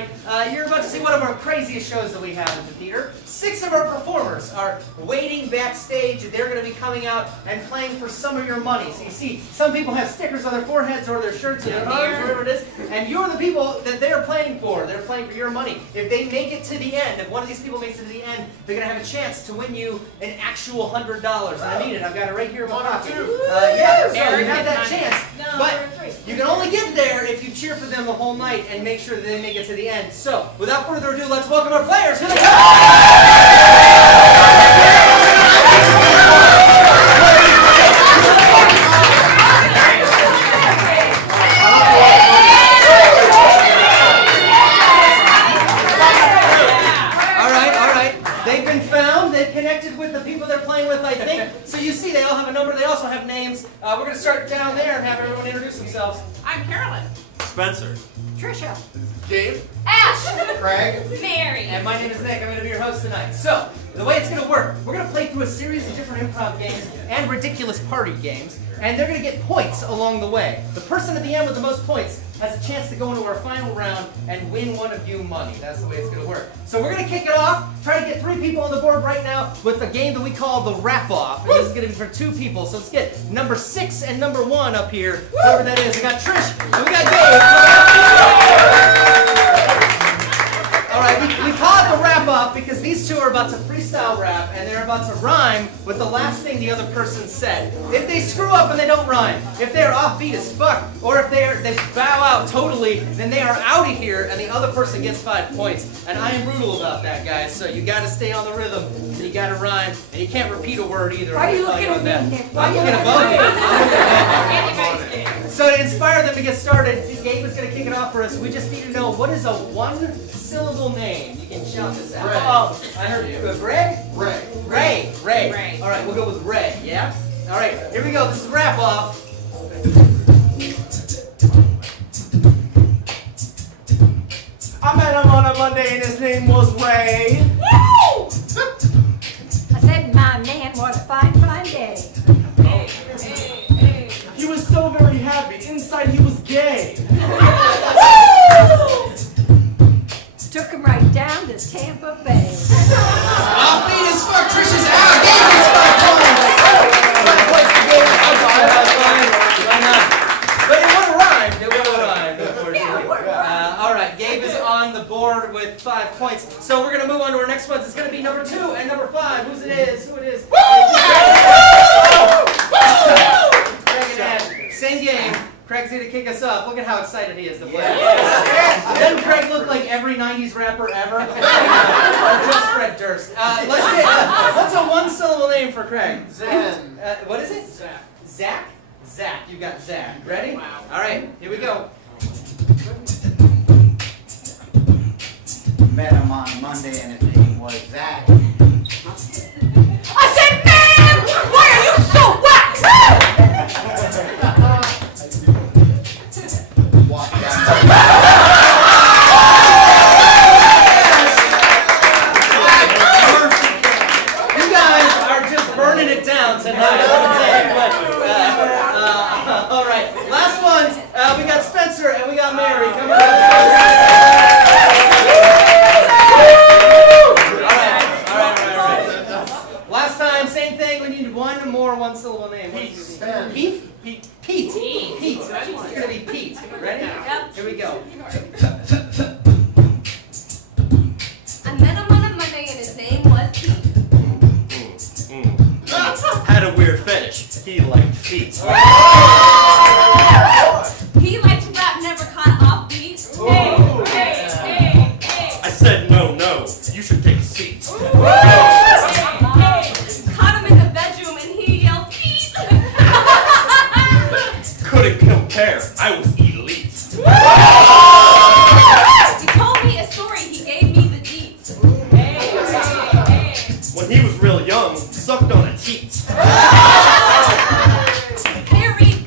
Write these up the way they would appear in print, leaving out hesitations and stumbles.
tonight. You're about to see one of our craziest shows that we have in the theater. 6 of our performers are waiting backstage. They're going to be coming out and playing for some of your money. So you see, some people have stickers on their foreheads or their shirts or their arms, whatever it is, and you're the people that they're playing for. They're playing for your money. If they make it to the end, if one of these people makes it to the end, they're going to have a chance to win you an actual $100. And I mean it. I've got it right here in my pocket. Yeah, so you have that chance. But you can only get there if you cheer for them the whole night and make sure that they make it to the end. So, without further ado, let's welcome our players. Here they go! All right. They've been found. They've connected with the people they're playing with, I think. So you see, they all have a number. They also have names. We're going to start down there and have everyone introduce themselves. I'm Carolyn. Spencer. Trisha. Gabe. Ash. Craig. Mary. And my name is Nick. I'm going to be your host tonight. So, the way it's going to work, we're going to play through a series of different improv games and ridiculous party games, and they're going to get points along the way. The person at the end with the most points has a chance to go into our final round and win one of you money. That's the way it's going to work. So we're going to kick it off, try to get 3 people on the board right now with a game that we call the wrap-off. And this is going to be for 2 people. So let's get number 6 and number 1 up here, whoever that is. We got Trish and we got Dave. All right, we call it the wrap-off because these 2 are about to freestyle rap and they're about to rhyme with the last thing the other person said. If they screw up and they don't rhyme, if they're offbeat as fuck, or if they bow out totally, then they are out of here and the other person gets 5 points. And I am brutal about that, guys. So you got to stay on the rhythm and you got to rhyme and you can't repeat a word either. Why are you looking at me, Nick? I'm looking above you. So to inspire them to get started, Gabe is going to kick it off for us. We just need to know, what is a 1-syllable name? You can shout this out. Ray. Oh, I heard you. Greg? Ray. Ray. All right, we'll go with Ray, yeah? All right, here we go. This is wrap-off. I met him on a Monday and his name was Ray. Woo! I said my man was a fine day. He was so very happy. Inside he was gay. Took him right down to Tampa Bay. Offbeat as fuck. Trish is out. Gabe gets 5 points. 5 points to Gabe. Why not? But it would have rhymed. All right, Gabe is on the board with 5 points. So we're going to move on to our next ones. It's going to be number 2 and number 5. Who it is? Craig and Ash. Same game. Craig's here to kick us off. Look at how excited he is to play. Doesn't Craig look like every 90s rapper ever? Or just Fred Durst? What's a 1-syllable name for Craig? Zen. What is it? Zach? Zach. You got Zach. Ready? Wow. All right, here we go. Met him on Monday and his name was Zach. I said, man, why are you so whack? Walked down. You guys are just burning it down tonight. All right, last ones. We got Spencer and we got Mary. Come on. Last time, same thing. We need 1 more 1-syllable name. Pete. Pete. Pete. It's gonna be Pete. Ready? Yep. Here we go. I met him on a Monday and his name was Pete. Had a weird fetish. He liked feet. He liked to rap, never caught off beat. Hey. I said no. You should take a seat. Caught him in the bedroom and he yelled Pete. Couldn't compare. I was elite. He told me a story. He gave me the deets. When he was real young, sucked on a teat. Carried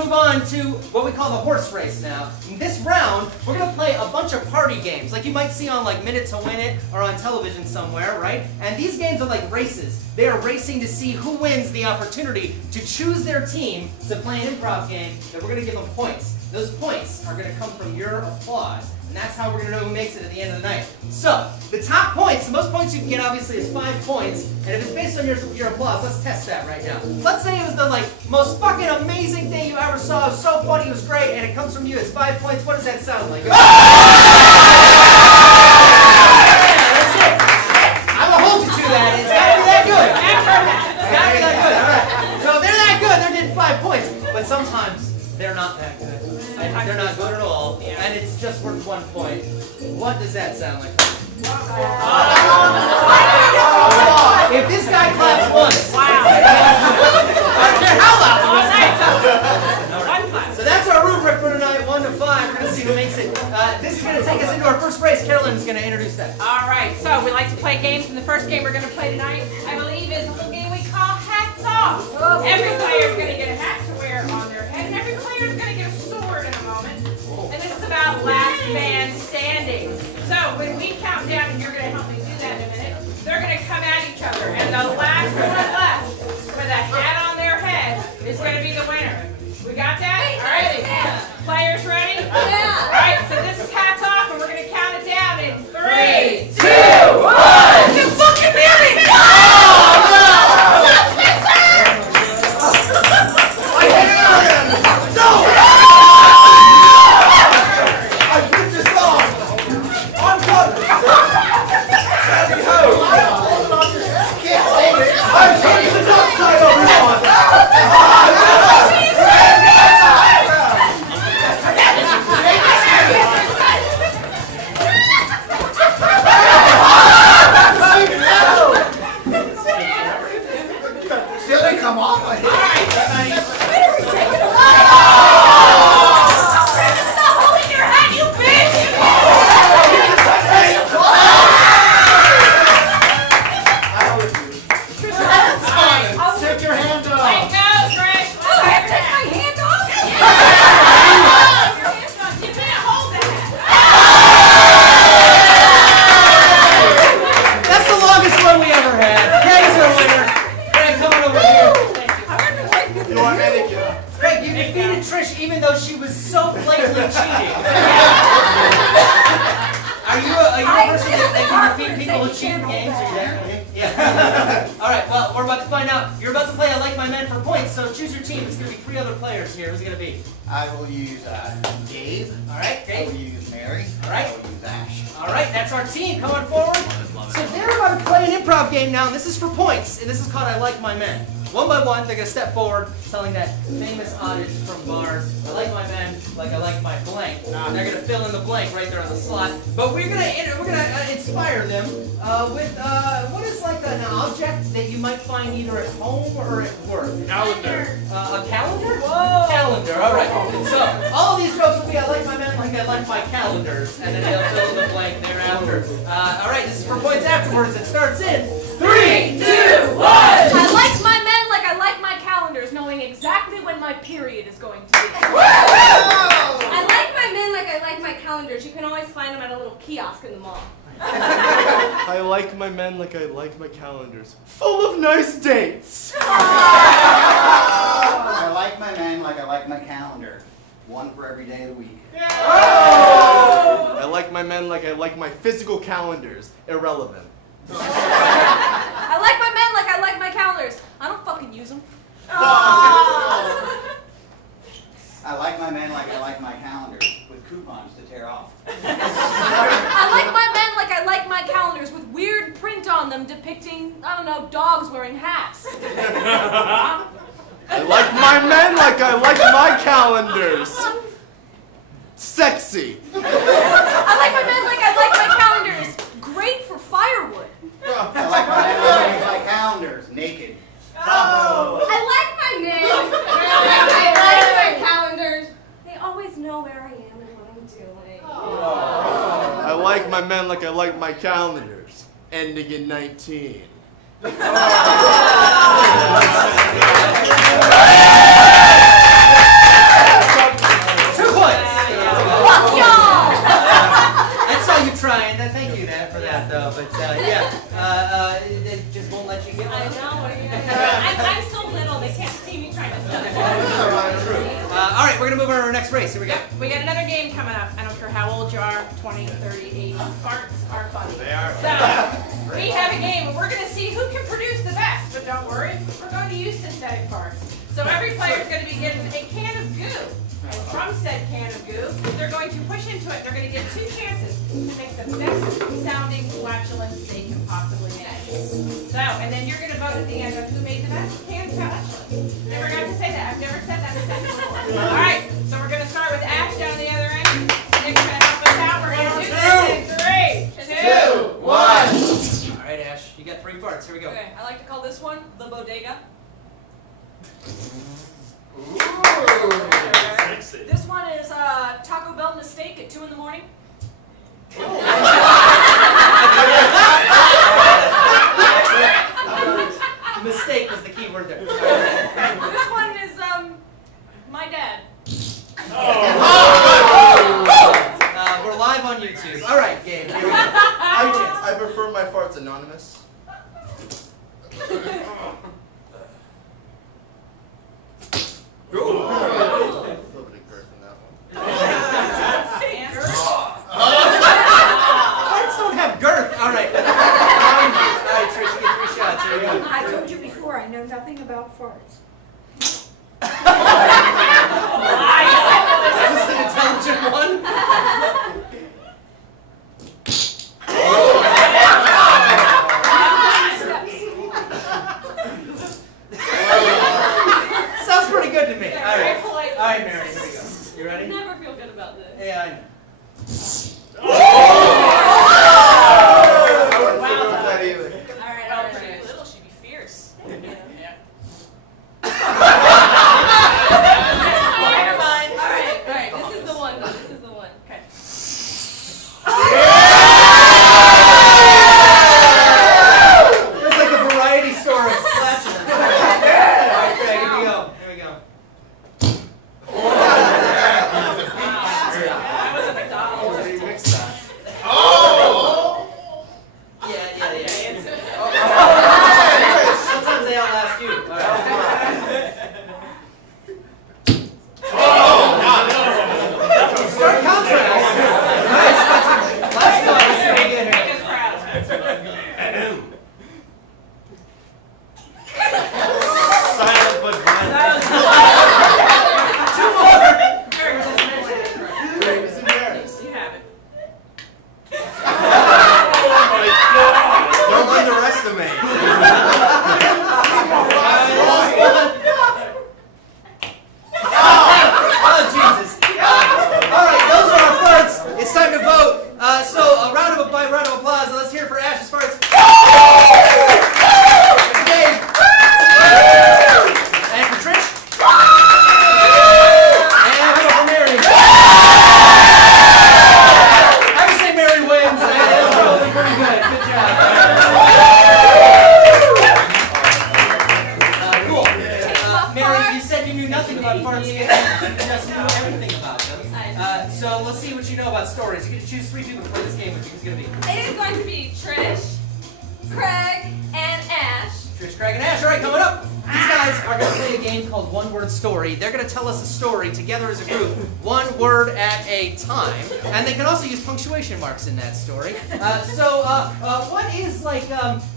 to move on to what we call the horse race now. In this round, we're going to play a bunch of party games, like you might see on like Minute to Win It or on television somewhere, right? And these games are like races. They are racing to see who wins the opportunity to choose their team to play an improv game that we're going to give them points. Those points are going to come from your applause. And that's how we're going to know who makes it at the end of the night. So, the top points, the most points you can get obviously is 5 points. And if it's based on your applause, let's test that right now. Let's say it was the most fucking amazing thing you ever saw. It was so funny, it was great, and it comes from you. It's 5 points. What does that sound like? Yeah, that's it. I will hold you to that. It's got to be that good. It's got to be that good. All right. So if they're that good, they're getting 5 points. But sometimes they're not that good. They're not good at all, and it's just worth 1 point. What does that sound like? If this guy claps once, I don't care how loud it was. So that's our rubric for tonight, 1 to 5. We're going to see who makes it. This is going to take us into our first race. Carolyn's going to introduce that. All right, so we like to play games, and the first game we're going to play tonight, I believe, is a little game we call Hats Off. Every player is going to get a hat to wear on their head, and every player is going to get a sword in a moment. And this is about last man standing. So when we count down, and you're going to help me do that in a minute, they're going to come at each other, and the last one left with a hat on their head is going to be the winner. We got that? All right. Players ready? Yeah. All right, so this is Hats Off, and we're going to count it down in 3, 2, 1! You fucking married! They're going to step forward, telling that famous adage from bars, I like my men like I like my blank. And they're going to fill in the blank right there on the slot. But we're going to inspire them with what is like an object that you might find either at home or at work. Calendar. A calendar? Whoa. Calendar, all right. So all of these jokes will be I like my men like I like my calendars. And then they'll fill in the blank thereafter. All right, this is for points afterwards. It starts in 3, 2, 1. I like my men like I like my calendars, knowing exactly when my period is going to be. I like my men like I like my calendars. You can always find them at a little kiosk in the mall. I like my men like I like my calendars, full of nice dates. I like my men like I like my calendar. 1 for every day of the week. I like my men like I like my physical calendars, irrelevant. I like my men like I like my calendars. I don't fucking use them. I like my men like I like my calendars, with coupons to tear off. I like my men like I like my calendars, with weird print on them depicting, I don't know, dogs wearing hats. I like my men like I like my calendars. Sexy. I like my men like I like my calendars. Great for firewood. I like my men like I like my calendars, naked. I like my men like I like my calendars. They always know where I am and what I'm doing. I like my men like I like my calendars, ending in 19. going to move on to our next race. Here we go. Yep, we got another game coming up. I don't care how old you are, 20, 30, 80. Farts are funny. They are. So, we have a game, and we're going to see who can produce the best. But don't worry, we're going to use synthetic farts. So every player is going to be given a can of goo. And from said can of goo, they're going to push into it. They're going to get 2 chances to make the best sounding flatulence they can possibly make. So, and then you're going to vote at the end of who made the best canned flatulence. Never got to say that. I've never said that before. All right, so we're going to start with Ash down the other end. Nick's going to help us out. We're going to do this in 3, 2, 1. All right, Ash, you got 3 farts. Here we go. Okay, I like to call this one the bodega. Sexy. This one is Taco Bell mistake at 2 in the morning. Mistake was the key word there. This one is my dad. We're live on YouTube. All right, game. Here we go. I prefer my farts anonymous. A little bit of girth in that one. Farts don't have girth. All right. All right, Trish, you get 3 shots. Here we go. I told you before, I know nothing about farts. That was the intelligent one. Sounds pretty good to me. All right. All right, Mary, here we go. You I ready? never feel good about this. Yeah, I know. I wouldn't feel with that either. Alright, Well, alright. pretty little, she'd be fierce. Yeah. Never mind. Alright, this is the one. This is the one. Okay. It's like a variety store of flatulence. All right, Craig, here we go. Here we go. That was a McDonald's. Already mixed that. Yeah. Sometimes they outlast you. All right. Start contrast. Nice. Last one. Very good. Make us proud. Silent but violent. 2 more. Great, it's embarrassed. You have it. Oh my God! Don't underestimate. Oh, Jesus. All right, those are our farts. It's time to vote. So, a round of applause. Let's hear it for Ash's farts. Dave. And for Trish. And for Mary. I would say Mary wins. That is probably pretty good. Good job. Cool. Mary, you said you knew nothing about farts yet. You just knew everything about them. So let's see what you know about stories. You get to choose 3 people to play this game with you. Who's going to be? It is going to be Trish, Craig, and Ash. Trish, Craig, and Ash. All right, coming up. These guys are going to play a game called One Word Story. They're going to tell us a story together as a group, 1 word at a time. And they can also use punctuation marks in that story.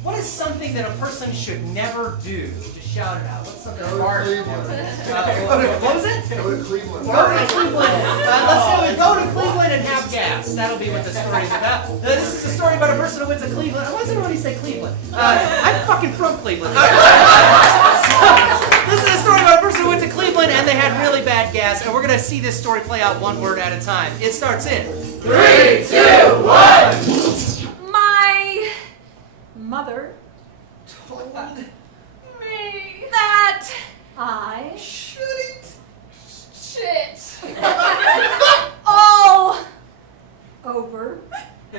What is something that a person should never do? Just shout it out. What's something hard? What was it? Go to Cleveland. Go to Cleveland. Let's do it. Go to Cleveland and have gas. That'll be what the story's about. This is a story about a person who wins a Cleveland. Why does everybody say Cleveland? I'm fucking from Cleveland. This is a story about a person who went to Cleveland and they had really bad gas, and we're going to see this story play out 1 word at a time. It starts in 3, 2, 1. My mother told me that I shouldn't shit all over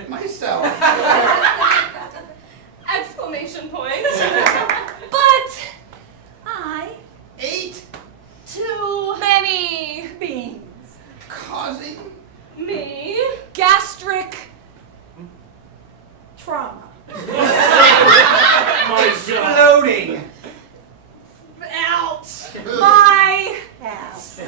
Myself. Exclamation point. but I Ate too many beans, causing Me. gastric trauma. Exploding. Out. My ass.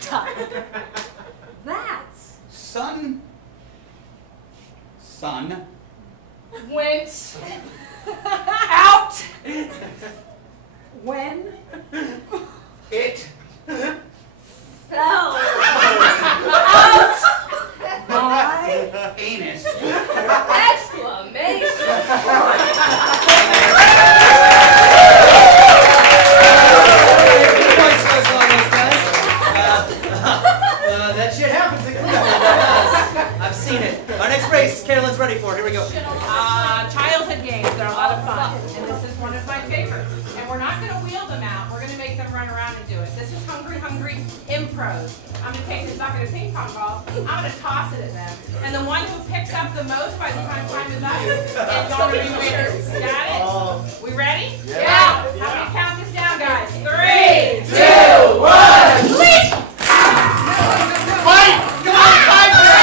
time. That's Sun Went out. When it fell out my anus. exclamation. That shit happens in Cleveland. I've seen it. Our next race, Carolyn's ready for. Here we go. Childhood games. They're a lot of fun. And this is one of my favorites. And we're not going to wheel them out. We're going to make them run around and do it. This is Hungry Hungry Impros. I'm going to take this bucket of ping pong balls. I'm going to toss it at them. And the one who picks up the most by the time time is up is going to be winners. Got it? We ready? Yeah. I'm going to count this down, guys. 3, 2, 1, leap! Fight! Come on, fight for that!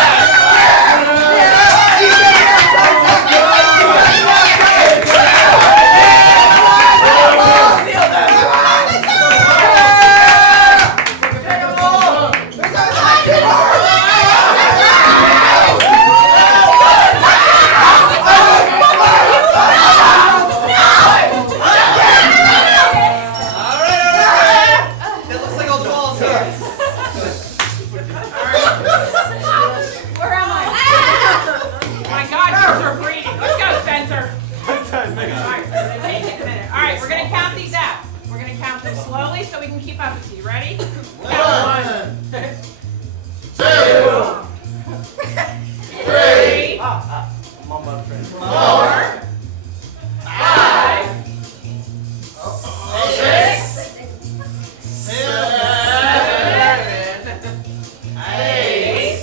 slowly so we can keep up with you. Ready? 1, 2, 3, 4, 5, 6, 7, 8.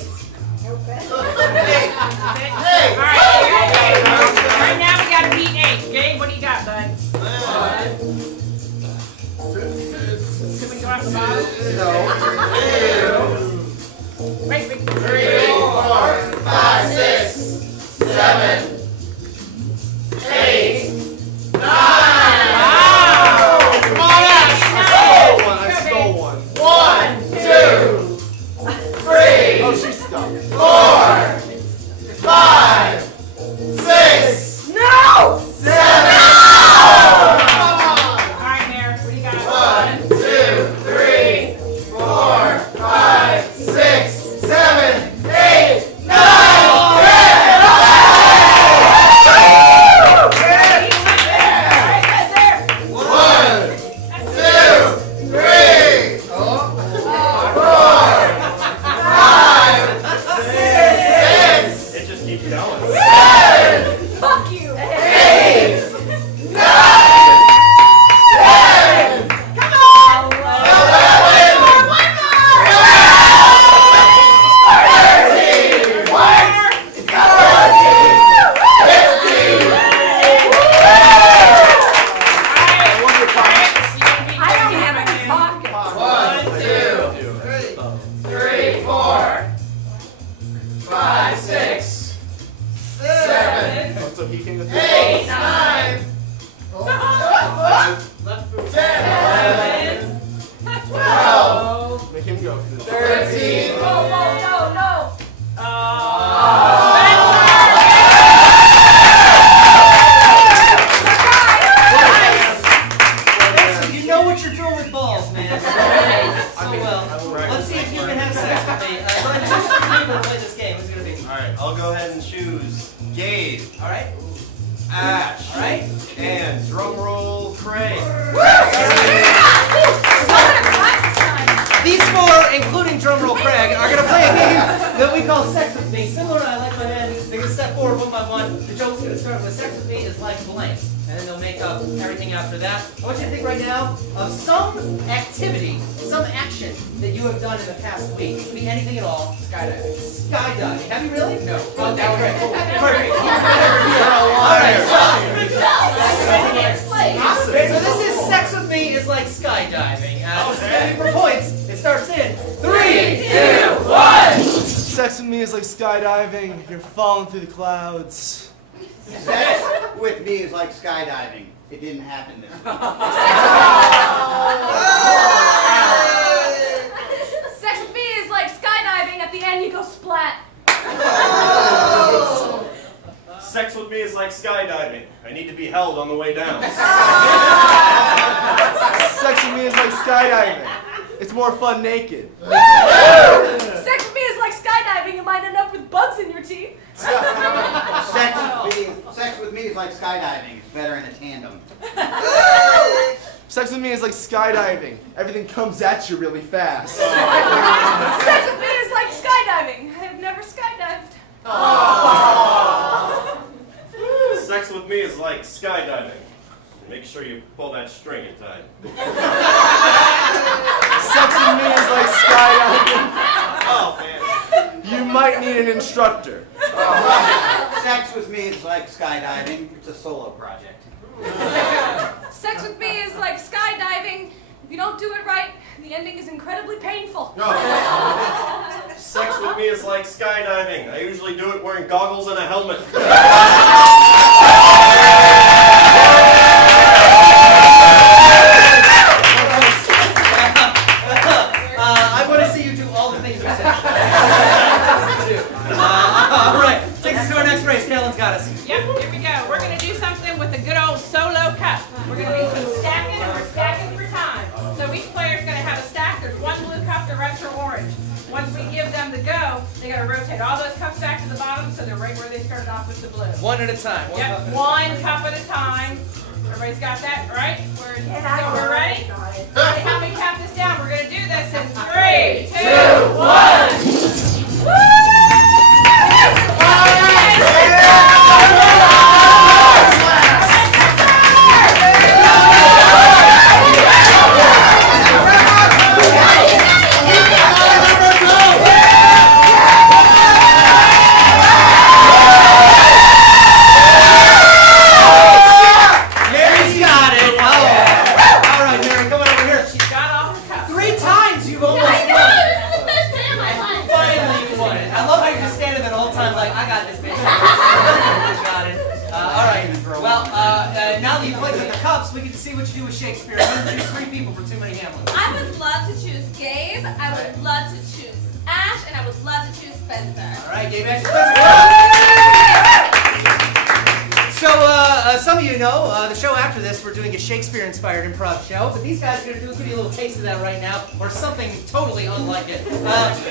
Right now we got to beat 8. Gabe, what do you got, bud? 1. Can we go off the bottom? No. 2. Wait, 3, 4, 5, 6, 7, 8, 9. Wow! Come on out! I stole one. 1, 2, 3. Oh, she's stuck. 4, 5, 6. No! 7. Alright, Mare, what do you got? 1, 2, 3, 4, 5, 6, 7, 8, 9, 10. It just keeps going. 7. Fuck you! 8, 9, 10. Come on! I don't have any pocket. 1, 2, 3, 4, 5, 6, 7, So he can go 8, 9, 10, 12, Make him go. 13. No, no. You know what you're doing with balls, man. So well. Let's see if you can have sex with me. Just for people to play this game. What's it gonna be? Alright, I'll go ahead and choose Gabe, All right. Ash, All right. and drumroll Craig. These four, including drumroll Craig, are gonna play a game that we call Sex with Me. Similar to I Like My Man. They're gonna step forward one by one. The joke's gonna start with Sex with Me is like blank, and then they'll make up everything after that. I want you to think right now of some activity, some action that you have done in the past week. It could be anything at all. Skydiving. Skydiving. Have you really? No. Okay, great. Perfect. So this is Sex with Me is like skydiving. For points, it starts in 3, 2, 1. Sex with me is like skydiving. You're falling through the clouds. Sex with me is like skydiving. It didn't happen this way. Sex splat. Sex with me is like skydiving. I need to be held on the way down. Sex with me is like skydiving. It's more fun naked. Sex with me is like skydiving. You might end up with bugs in your teeth. Sex with me is like skydiving. It's better in a tandem. Sex with me is like skydiving. Everything comes at you really fast. Sex with me is like skydiving. I have never skydived. Sex with me is like skydiving. Make sure you pull that string in time. Sex with me is like skydiving. Oh, man. You might need an instructor. Sex with me is like skydiving. It's a solo project. Sex with me is like skydiving. If you don't do it right, the ending is incredibly painful. Sex with me is like skydiving. I usually do it wearing goggles and a helmet. I want to see you do all the things we said. All right, take us to our next race. Kalen's got us. Yep, here we go. We're going to do something with a good old solo cup. We're going to do some stacking, and we're stacking for time. So each player's going to have a stack. There's one blue cup, the rest are orange. Once we give them the go, they got to rotate all those cups back to the bottom so they're right where they started off with the blue. One at a time. One cup at a time. Everybody's got that, right? So we're ready? Ready? Help me count this down. We're going to do this in 3, 2, 1. Woo! We get to see what you do with Shakespeare. I'm going to choose 3 people for Too Many Hamlets. I would love to choose Gabe, I would love to choose Ash, and I would love to choose Spencer. All right, Gabe, Ash, Spencer. So, some of you know, the show after this, we're doing a Shakespeare-inspired improv show, but these guys are going to give you a little taste of that right now, or something totally unlike it.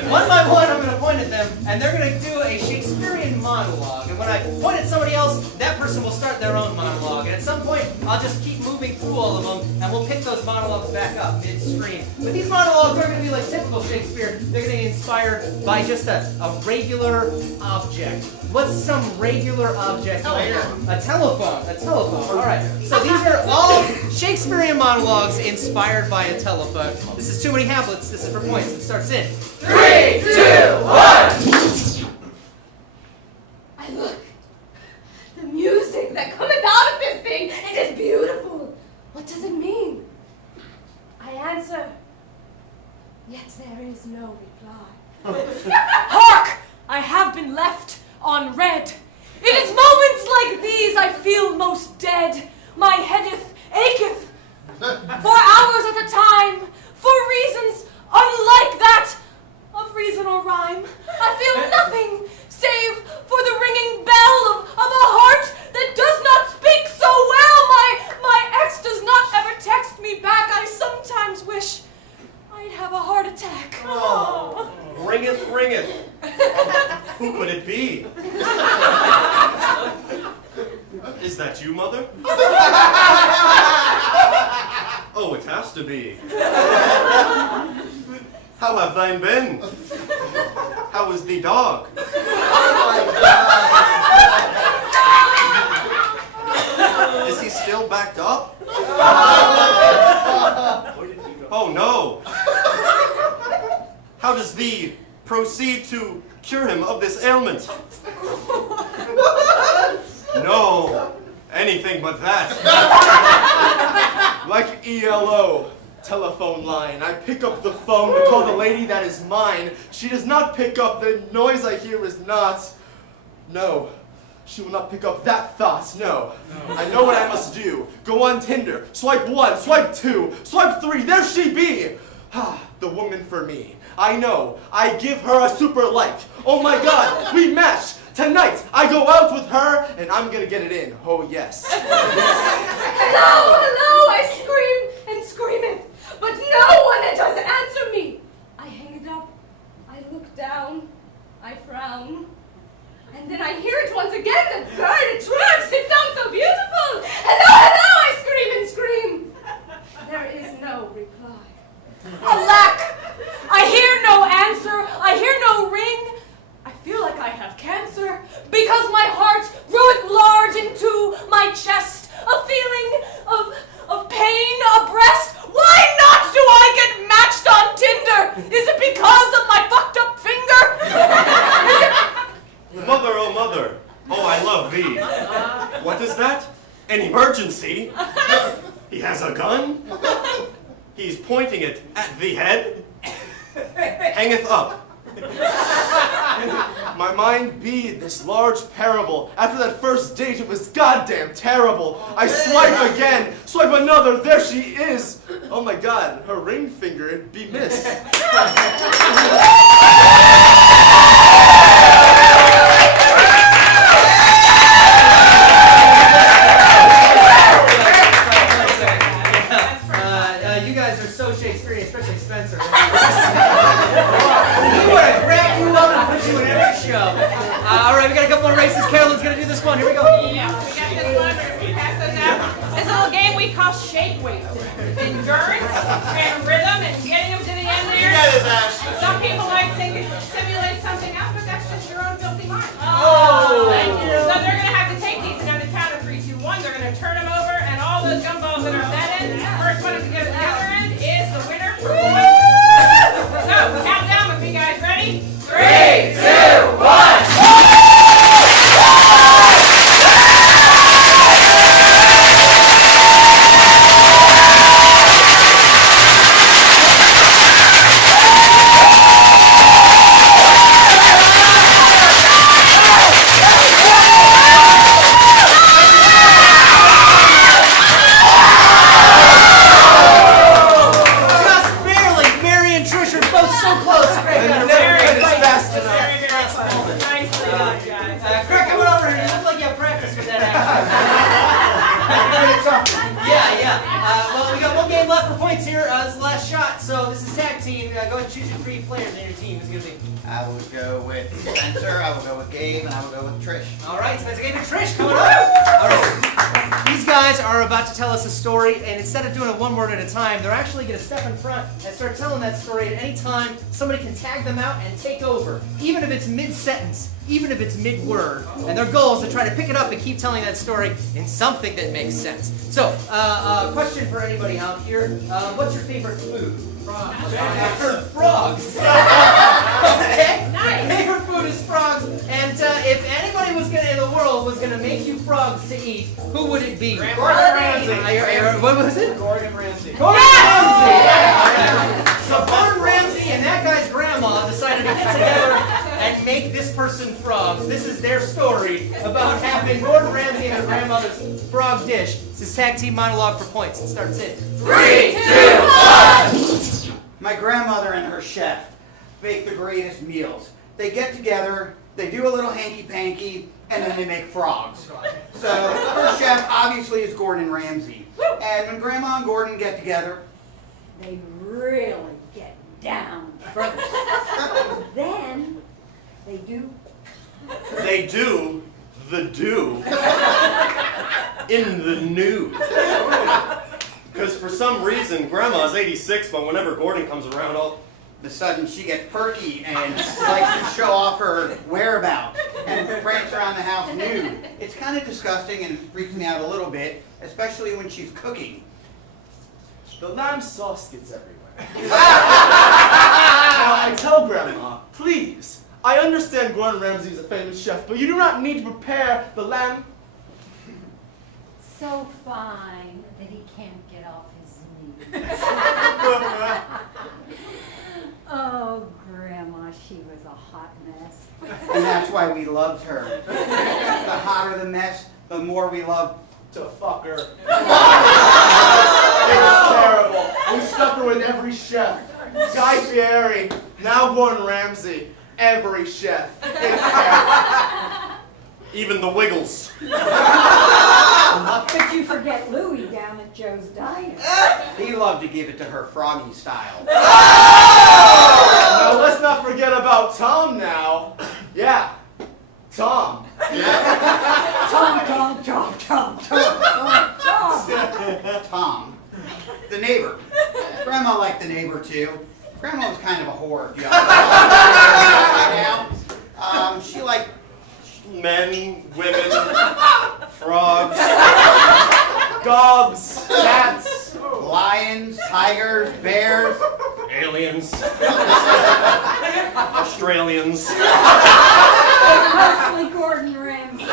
One by one, I'm going to point at them, and they're going to do a Shakespearean monologue. And when I point at somebody else, that person will start their own monologue. And at some point, I'll just keep moving through all of them, and we'll pick those monologues back up midstream. But these monologues aren't going to be like typical Shakespeare. They're going to be inspired by just a regular object. What's some regular object? A telephone. A telephone. All right. So these are all Shakespearean monologues inspired by a telephone. This is Too Many Hamlets. This is for points. It starts in 3, 2, 1. I look. The music that cometh out of this thing, it is beautiful. What does it mean? I answer, yet there is no reply. Hark! I have been left unread. It is moments like these I feel most dead. My headeth acheth. For hours at a time, for reasons unlike that of reason or rhyme. I feel nothing save for the ringing bell of a heart that does not speak so well. My ex does not ever text me back. I sometimes wish I'd have a heart attack. Oh, ringeth, ringeth. Who could it be? Is that you, Mother? Oh, it has to be. How have thine been? How is the dog? Is he still backed up? Oh no! How does thee proceed to cure him of this ailment? No, anything but that. Like ELO, telephone line. I pick up the phone to call the lady that is mine. She does not pick up. The noise I hear is not. No, she will not pick up that thought. No. I know what I must do. Go on Tinder. Swipe 1, swipe 2, swipe 3. There she be. Ah, the woman for me. I know. I give her a super like. Oh my God, we match. Tonight, I go out with her, and I'm gonna get it in. Oh yes. Hello, hello, I scream and scream it, but no one doesn't answer me. I hang it up, I look down, I frown, and then I hear it once again, the bird, it chirps, it sounds so beautiful. Hello, hello, I scream and scream. There is no reply. Alack, I hear no answer, I hear no ring. I feel like I have cancer because my heart groweth large into my chest. A feeling of pain, a breast. Why not do I get matched on Tinder? Is it because of my fucked up finger? Mother, oh mother, oh I love thee. What is that? An emergency? He has a gun? He's pointing it at the head? Hangeth up. My mind beat this large parable. After that first date, it was goddamn terrible. I swipe again, swipe another, there she is. Oh my God, her ring finger, it be missed. You guys are so Shakespearean, especially Spencer. We would have grabbed you up and put you in every show. All right, we got a couple more races. Carolyn's going to do this one. Here we go. Yeah, we got this one. We pass those out. This little game we call shake weight. Endurance and rhythm and getting them to the end there. Some people might simulate something else, but that's just your own filthy mind. Oh! So they're going to have to take these, and on the count of 3, 2, 1, they're going to turn them over, and all those gumballs that are at that end, the first one to get to the other end is the winner for points. So, count down with me, guys. Ready? 3, 2, 1. Well, we got one game left for points here. This is the last shot, so this is tag team. Go ahead and choose your 3 players in your team. Who's going to be? I will go with Spencer, I will go with Gabe, and I will go with Trish. All right, Spencer, Gabe, and Trish coming up. All right. These guys are about to tell us a story, and instead of doing it one word at a time, they're actually going to step in front and start telling that story at any time. Somebody can tag them out and take over, even if it's mid-sentence, even if it's mid-word. And their goal is to try to pick it up and keep telling that story in something that makes sense. So, question for anybody out here. What's your favorite food? Frogs. I've heard frogs. Okay. Nice. Favorite food is frogs. And if anybody in the world was going to make you frogs to eat, who would it be? Gordon Ramsay. What was it? Gordon Ramsay. Gordon Ramsay. Yeah. So Gordon Ramsay and that guy's grandma decided to get together and make this person frogs. This is their story about having Gordon Ramsay and their grandmother's frog dish. This is tag team monologue for points. It starts in 3, 2, 1. My grandmother and her chef make the greatest meals. They get together, they do a little hanky-panky, and then they make frogs. So her chef obviously is Gordon Ramsay. And when Grandma and Gordon get together, They really get down. Then they do. They do the do in the news. Because for some reason, Grandma's 86, but whenever Gordon comes around, of a sudden she gets perky and likes to show off her whereabouts and prance around the house nude. It's kind of disgusting and it freaks me out a little bit, especially when she's cooking. The lamb sauce gets everywhere. Now I tell Grandma, please, I understand Gordon Ramsay is a famous chef, but you do not need to prepare the lamb. So fine that he can't get off his knees. Oh, Grandma, she was a hot mess. And that's why we loved her. The hotter the mess, the more we love To fuck her. It was terrible. We stuck her with every chef. Guy Fieri, now Gordon Ramsay. every chef. Even the Wiggles. How could you forget Louie down at Joe's Diner? He loved to give it to her froggy style. Now let's not forget about Tom now. Yeah, Tom. Tom, the neighbor. Grandma liked the neighbor too. Grandma was kind of a whore, you know. Right now, she liked Men, women, frogs, Dogs, cats, lions, tigers, bears. aliens, Australians. Mostly Gordon Ramsay.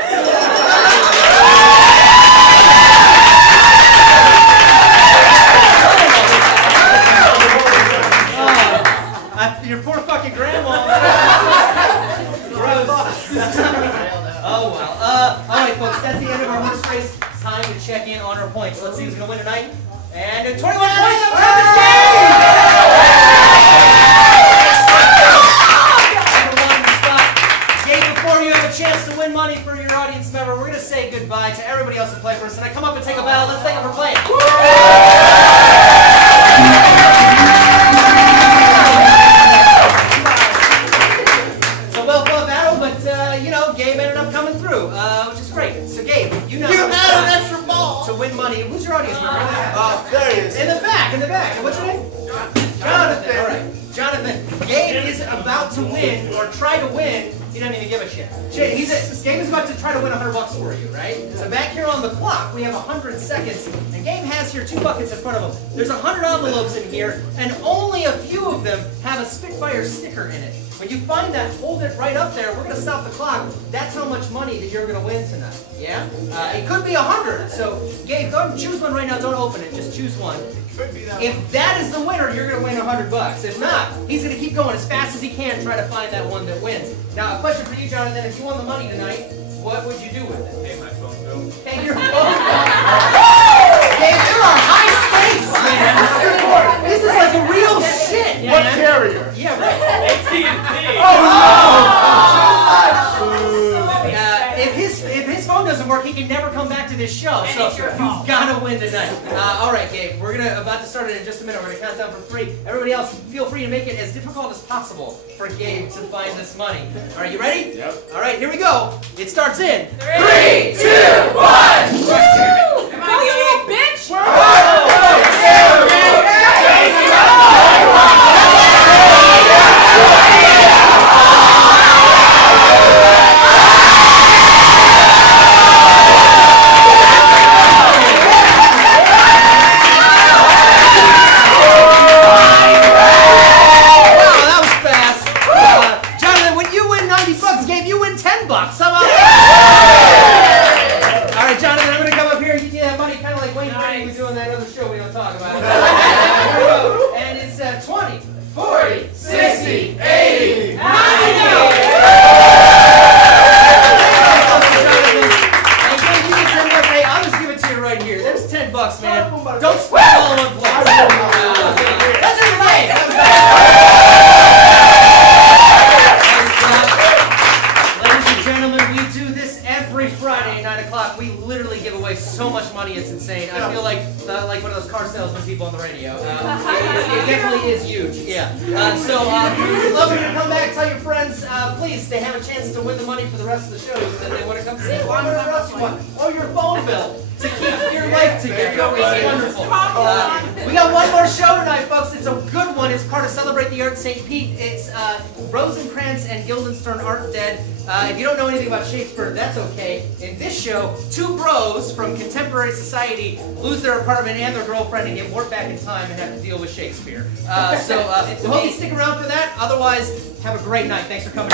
Your poor fucking grandma. Gross. Oh well. Alright folks, that's the end of our horse race. Time to check in on our points. Let's see who's gonna win tonight. And 21 points on top of the game! Number 1 in the spot. Gabe, before you have a chance to win money for your audience member, we're gonna say goodbye to everybody else who played for us. And I come up and take a bow. Let's thank them for playing. Gabe ended up coming through, which is great. So Gabe, you know You had an extra ball! to win money. Who's your audience member? there he is. In the back. And what's your name? Jonathan. All right. Jonathan, Gabe is about to win, or try to win. He doesn't even give a shit. Gabe is about to try to win $100 for you, right? So back here on the clock, we have 100 seconds, and Gabe has here 2 buckets in front of him. There's 100 envelopes in here, and only a few of them have a Spitfire sticker in it. When you find that, hold it right up there. We're going to stop the clock. That's how much money that you're going to win tonight. Yeah? It could be 100. So, Gabe, go ahead and choose one right now. Don't open it. Just choose one. If that is the winner, you're going to win $100. If not, he's going to keep going as fast as he can, try to find that one that wins. Now, a question for you, Jonathan. If you won the money tonight, what would you do with it? Pay my phone bill. Pay your phone bill. Gabe, there are high stakes, man. This is like a real shit, man. What carrier? Yeah, right. AT&T. If his phone doesn't work, he can never come back to this show. And So it's your you've fault. got to win tonight. All right, Gabe. We're about to start it in just a minute. We're gonna count down for 3. Everybody else, feel free to make it as difficult as possible for Gabe to find this money. All right, you ready? Yep. All right, here we go. It starts in 3, 2, 1. Come on, you little bitch! St. Pete. It's Rosencrantz and Guildenstern Are Dead. If you don't know anything about Shakespeare, that's okay. In this show, 2 bros from contemporary society lose their apartment and their girlfriend and get warped back in time and have to deal with Shakespeare. So we hope you stick around for that. Otherwise, have a great night. Thanks for coming.